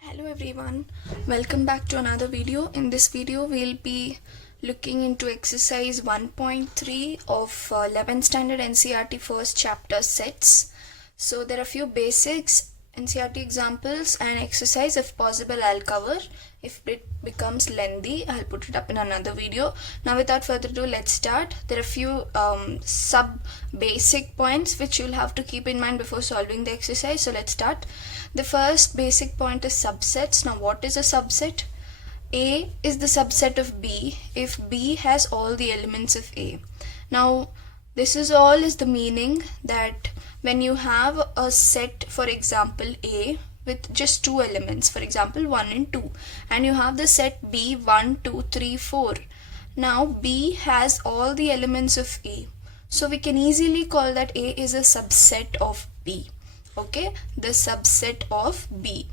Hello everyone, welcome back to another video. In this video we'll be looking into exercise 1.3 of 11th standard NCERT first chapter sets. So there are a few basics, NCERT examples and exercise. If possible I'll cover. If it becomes lengthy I'll put it up in another video. Now without further ado, let's start. There are a few sub basic points which you'll have to keep in mind before solving the exercise. So let's start. The first basic point is subsets. Now what is a subset? A is the subset of B if B has all the elements of A. Now this is the meaning that when you have a set, for example A, with just two elements, for example 1 and 2, and you have the set B 1, 2, 3, 4. Now B has all the elements of A. So we can easily call that A is a subset of B. Okay, the subset of B.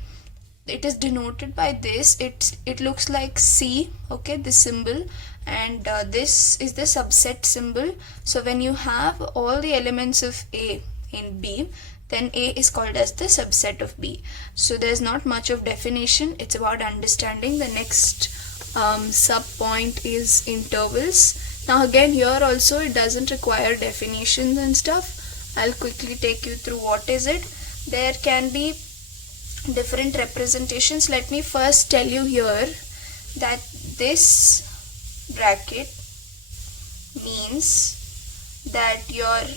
It is denoted by this. It looks like C, okay, this symbol, and this is the subset symbol. So when you have all the elements of A in B, then A is called as the subset of B. So there's not much of definition, it's about understanding. The next sub point is intervals. Now again here also it doesn't require definitions and stuff. I'll quickly take you through what is it. There can be different representations. Let me first tell you here that this bracket means that you're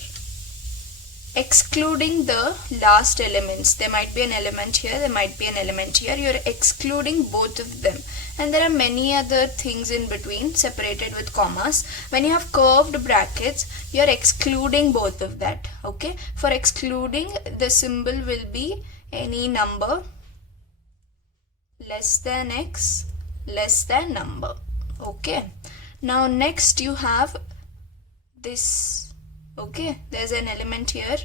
excluding the last elements. There might be an element here, there might be an element here. You're excluding both of them. And there are many other things in between separated with commas. When you have curved brackets, you're excluding both of that. Okay. For excluding, the symbol will be any number less than x less than number. Okay. Now next you have this. Okay, there's an element here.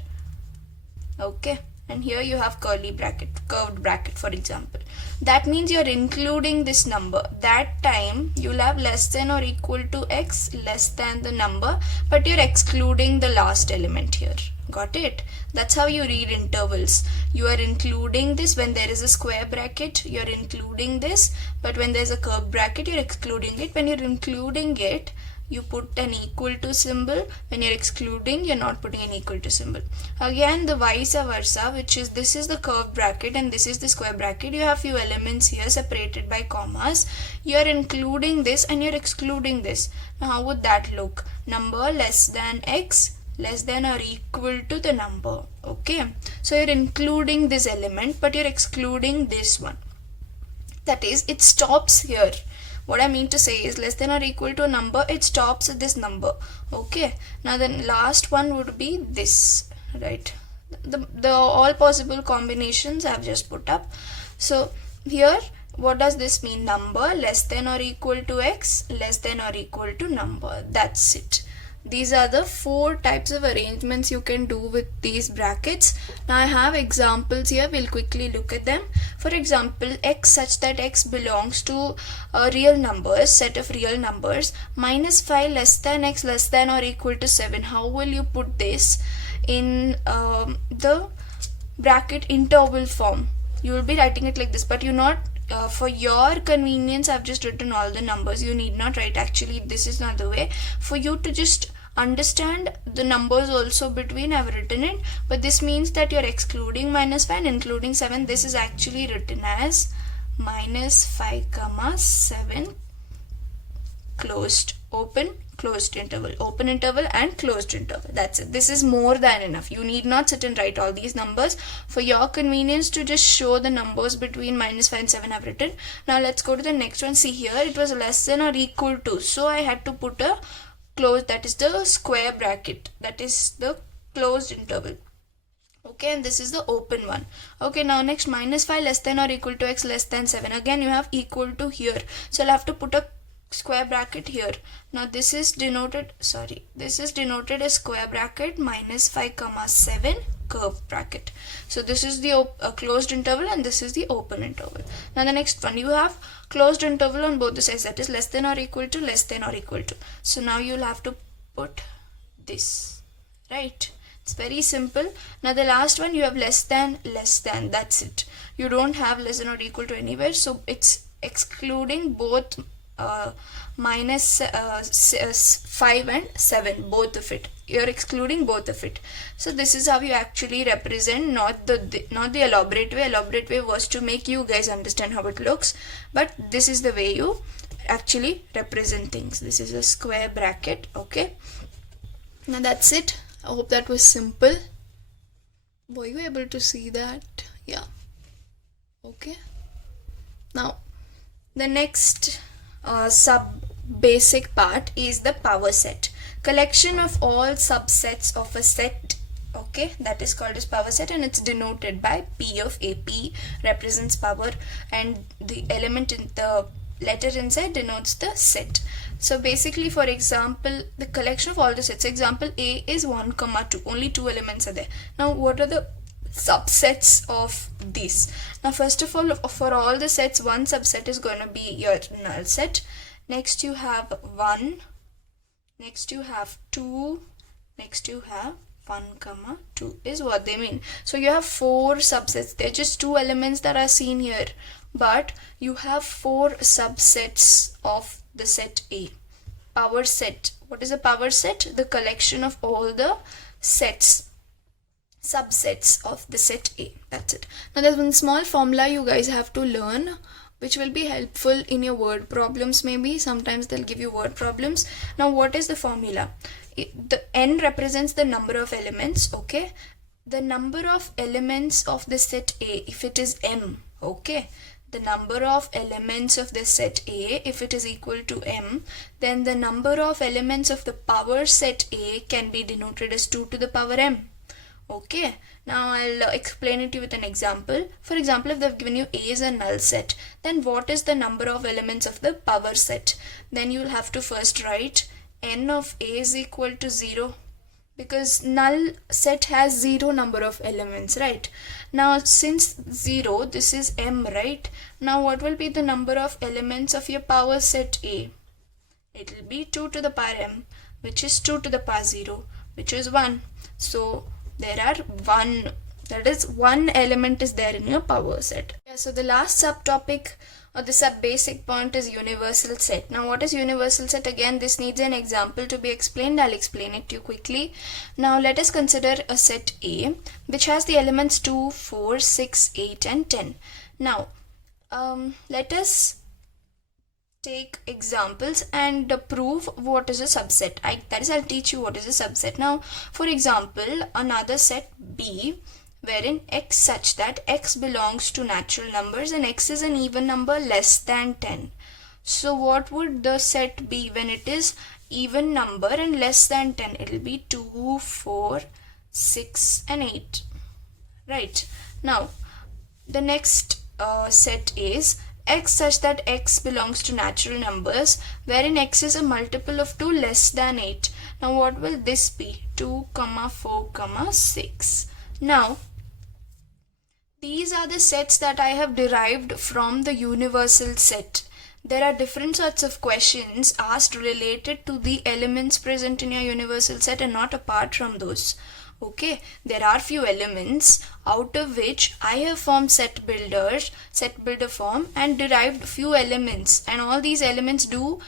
Okay, and here you have curly bracket, curved bracket, for example. That means you're including this number. That time you'll have less than or equal to x less than the number, but you're excluding the last element here. Got it? That's how you read intervals. You are including this. When there is a square bracket, you're including this, but when there's a curved bracket, you're excluding it. When you're including it, you put an equal to symbol. When you're excluding, you're not putting an equal to symbol. Again, the vice versa, which is this is the curved bracket and this is the square bracket. You have few elements here separated by commas. You're including this and you're excluding this. Now how would that look? Number less than x less than or equal to the number. Okay, so you're including this element but you're excluding this one. That is, it stops here. What I mean to say is less than or equal to a number, it stops at this number. Okay, now the last one would be this, right? The all possible combinations I've just put up. So here, what does this mean? Number less than or equal to x less than or equal to number. That's it. These are the 4 types of arrangements you can do with these brackets. Now I have examples here. We'll quickly look at them. For example, x such that x belongs to real numbers, set of real numbers. -5 less than x less than or equal to 7. How will you put this in the bracket interval form? You will be writing it like this, but you're not. For your convenience, I've just written all the numbers. You need not write. Actually, this is not the way. For you to just understand the numbers also between, I've written it. But this means that you're excluding -5 and including 7. This is actually written as -5, 7 closed, open, closed interval, open interval and closed interval. That's it. This is more than enough. You need not sit and write all these numbers. For your convenience to just show the numbers between -5 and 7 I've written. Now let's go to the next one. See here, it was less than or equal to, so I had to put a closed, that is the square bracket, that is the closed interval. Okay, and this is the open one. Okay, now next, -5 less than or equal to x less than 7. Again you have equal to here, so I'll have to put a square bracket here. Now this is denoted, this is denoted as square bracket, -5, 7 curved bracket. So this is the closed interval and this is the open interval. Now the next one, you have closed interval on both the sides, that is less than or equal to, less than or equal to. So now you'll have to put this, right? It's very simple. Now the last one, you have less than, that's it. you don't have less than or equal to anywhere, so it's excluding both minus 5 and 7, both of it. You're excluding both of it. So this is how you actually represent, not the elaborate way. Elaborate way was to make you guys understand how it looks, but this is the way you actually represent things. This is a square bracket. Okay, now that's it. I hope that was simple. Were you able to see that? Yeah. Okay, now the next sub basic part is the power set. Collection of all subsets of a set, okay, that is called as power set, and it's denoted by P of A. P represents power, and the element in the letter inside denotes the set. So basically, for example, the collection of all the sets, example A is 1, 2, only 2 elements are there. Now what are the subsets of these? Now first of all, for all the sets, one subset is going to be your null set. Next you have 1, next you have 2, next you have 1, 2 is what they mean. So you have 4 subsets. They're just 2 elements that are seen here, but you have 4 subsets of the set A. Power set. What is a power set? The collection of all the sets, subsets of the set A. That's it. Now there's one small formula you guys have to learn, which will be helpful in your word problems. Maybe sometimes they'll give you word problems. Now what is the formula? The n represents the number of elements. Okay, the number of elements of the set A, if it is m, okay, the number of elements of the set A, if it is equal to m, then the number of elements of the power set A can be denoted as 2 to the power m. Okay, now I'll explain it to you with an example. For example, if they've given you A is a null set, then what is the number of elements of the power set? Then you'll have to first write n of A is equal to 0, because null set has 0 number of elements, right? Now since 0, this is m, right? Now what will be the number of elements of your power set A? It will be 2 to the power m, which is 2 to the power 0, which is 1. So there are 1, that is 1 element is there in your power set. Yeah, so the last subtopic or the sub basic point is universal set. Now what is universal set? Again, this needs an example to be explained. I'll explain it to you quickly. Now let us consider a set A which has the elements 2, 4, 6, 8 and 10. Now let us take examples and prove what is a subset. I'll teach you what is a subset. Now for example, another set B wherein x such that x belongs to natural numbers and x is an even number less than 10. So what would the set be when it is even number and less than 10? It will be 2, 4, 6 and 8, right? Now the next set is x such that x belongs to natural numbers wherein x is a multiple of 2 less than 8. Now what will this be? 2, 4, 6. Now these are the sets that I have derived from the universal set. There are different sorts of questions asked related to the elements present in your universal set and not apart from those. Okay, there are few elements out of which I have formed set builder form and derived few elements, and all these elements do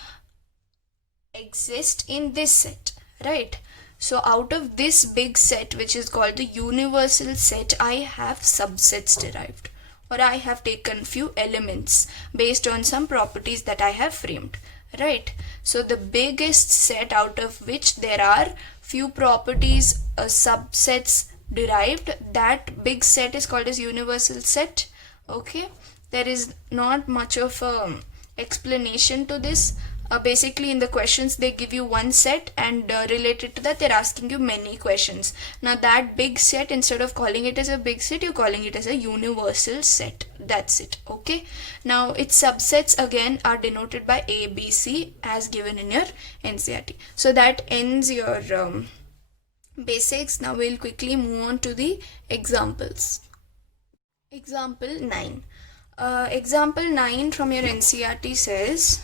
exist in this set, right? So out of this big set, which is called the universal set, I have subsets derived, or I have taken few elements based on some properties that I have framed, right? So the biggest set out of which there are few properties, subsets derived, that big set is called as universal set. Okay, there is not much of explanation to this. Basically in the questions they give you one set, and related to that they're asking you many questions. Now that big set, instead of calling it as a big set, you're calling it as a universal set. That's it. Okay, now its subsets again are denoted by A, B, C as given in your NCERT. So that ends your basics. Now we'll quickly move on to the examples. Example 9. Example 9 from your NCERT says,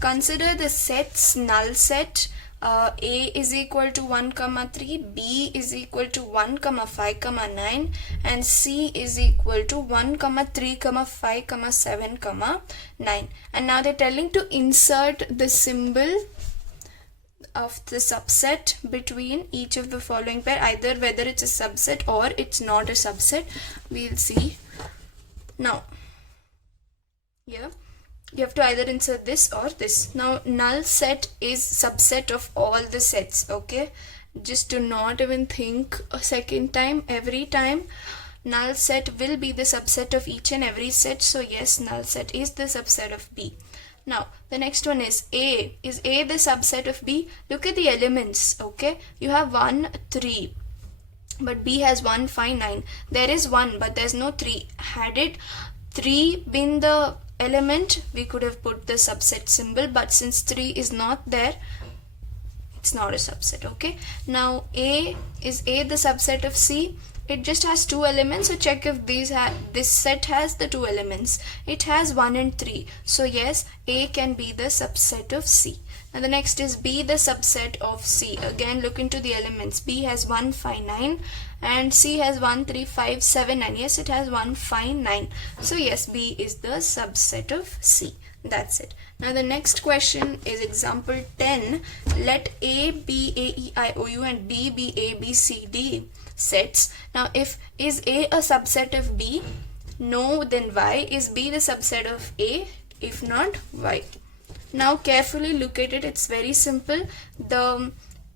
consider the sets null set A is equal to 1 comma 3, B is equal to 1 comma 5 comma 9, and C is equal to 1 comma 3 comma 5 comma 7 comma 9. And now they're telling to insert the symbol of the subset between each of the following pair, either whether it's a subset or it's not a subset. We'll see. Now here you have to either insert this or this. Now null set is subset of all the sets. Okay, just do not even think a second time. Every time null set will be the subset of each and every set. So yes, null set is the subset of B. Now the next one is A. Is A the subset of B? Look at the elements. Okay, you have 1, 3, but B has 1, 5, 9. There is 1 but there's no 3. Had it 3 been the element, we could have put the subset symbol, but since 3 is not there, it's not a subset. Okay, now is A the subset of C? It just has 2 elements, so check if this set has the 2 elements. It has 1 and 3, so yes, A can be the subset of C. Now the next is B the subset of C. Again, look into the elements. B has 1, 5, 9 and C has 1, 3, 5, 7, 9. Yes, it has 1, 5, 9. So yes, B is the subset of C. That's it. Now the next question is example 10. Let A be A, E, I, O, U and B be A, B, C, D sets. Now is A a subset of B? No, then why? Is B the subset of A? If not, why? Now carefully look at it. It's very simple. The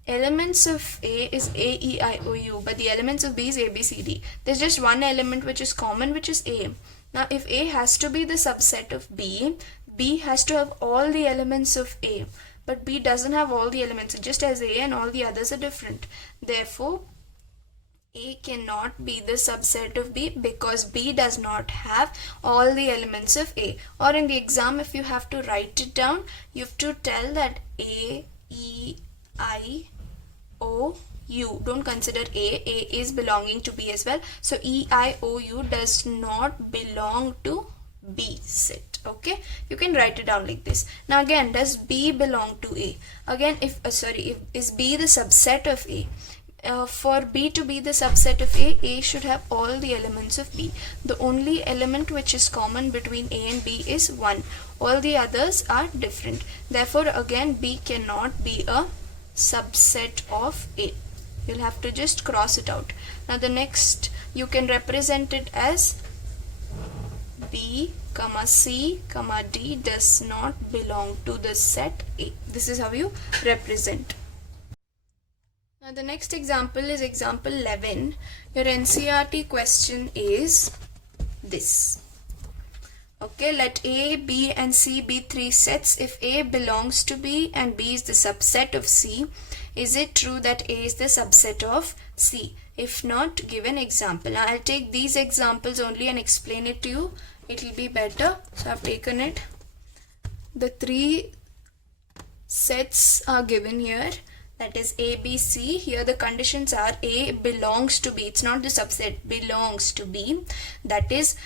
elements of A is A, E, I, O, U, but the elements of B is A, B, C, D. There's just one element which is common, which is A. Now if A has to be the subset of B, B has to have all the elements of A, but B doesn't have all the elements. It just has A and all the others are different. Therefore A cannot be the subset of B because B does not have all the elements of A. Or in the exam, if you have to write it down, you have to tell that A, E, I, O, U. Don't consider A. A is belonging to B as well. So E, I, O, U does not belong to B set. Okay, you can write it down like this. Now again, does B belong to A? Again, if is B the subset of A? For B to be the subset of A should have all the elements of B. The only element which is common between A and B is 1. All the others are different. Therefore, again, B cannot be a subset of A. You'll have to just cross it out. Now the next, you can represent it as B, C, D does not belong to the set A. This is how you represent. Now the next example is example 11. Your NCERT question is this. Okay, let A, B and C be 3 sets. If A belongs to B and B is the subset of C, is it true that A is the subset of C? If not, give an example. Now I'll take these examples only and explain it to you. It will be better. So I've taken it. The 3 sets are given here. That is A, B, C. Here the conditions are A belongs to B. It's not the subset. Belongs to B. That is,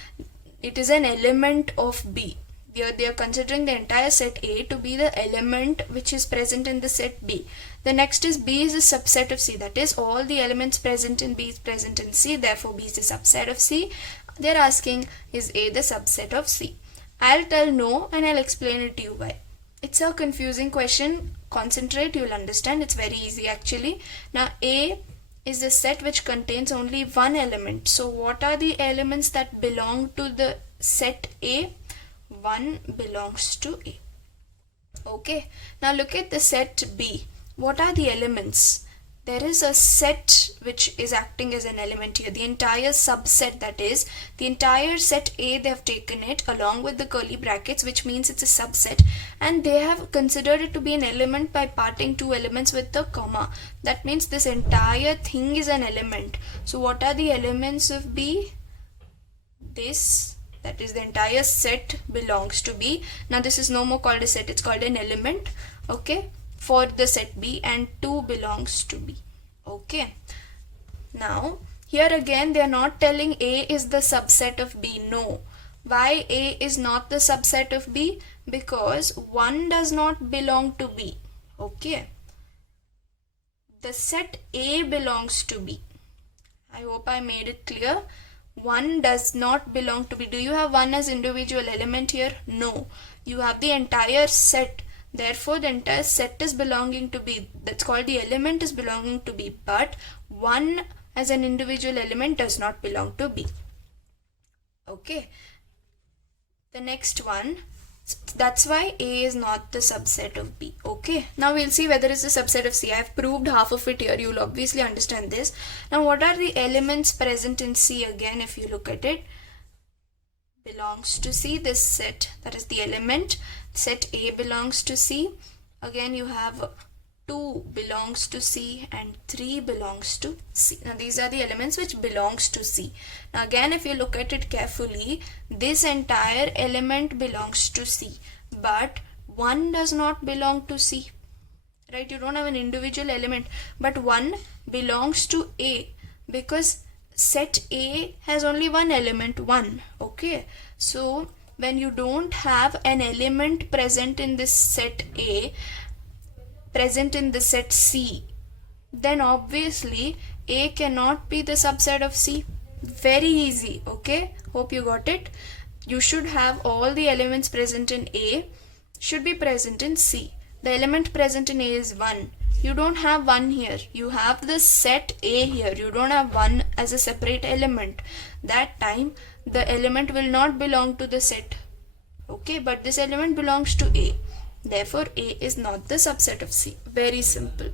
it is an element of B. Here they are considering the entire set A to be the element which is present in the set B. The next is B is a subset of C. That is, all the elements present in B is present in C. Therefore, B is the subset of C. They are asking, is A the subset of C? I'll tell no and I'll explain it to you why. It's a confusing question. Concentrate, you'll understand. It's very easy actually. Now A is a set which contains only one element. So what are the elements that belong to the set A? 1 belongs to A. Okay. Now look at the set B. What are the elements? There is a set which is acting as an element here. The entire subset, that is, the entire set A, they have taken it along with the curly brackets, which means it's a subset, and they have considered it to be an element by parting 2 elements with the comma. That means this entire thing is an element. So what are the elements of B? This, that is, the entire set belongs to B. Now this is no more called a set, it's called an element. Okay, for the set B, and 2 belongs to B. Okay. Now here again they are not telling A is the subset of B. No. Why A is not the subset of B? Because 1 does not belong to B. Okay. the set A belongs to B. I hope I made it clear. 1 does not belong to B. Do you have 1 as individual element here? No. You have the entire set. Therefore, the entire set is belonging to B. That's called the element is belonging to B. But 1 as an individual element does not belong to B. Okay. The next one. That's why A is not the subset of B. Okay. Now we'll see whether it's a subset of C. I have proved half of it here. You'll obviously understand this. Now what are the elements present in C again if you look at it? Belongs to C. This set, that is the element. Set A belongs to C. Again you have 2 belongs to C and 3 belongs to C. Now these are the elements which belongs to C. Now again if you look at it carefully, this entire element belongs to C, but 1 does not belong to C. Right? You don't have an individual element, but 1 belongs to A because set A has only one element, 1. Okay. So when you don't have an element present in this set A, present in the set C, then obviously A cannot be the subset of C. Very easy. Okay, hope you got it. You should have all the elements present in A should be present in C. The element present in A is 1. You don't have 1 here. You have the set A here. You don't have 1 as a separate element. That time the element will not belong to the set. Okay, but this element belongs to A. Therefore, A is not the subset of C. Very simple.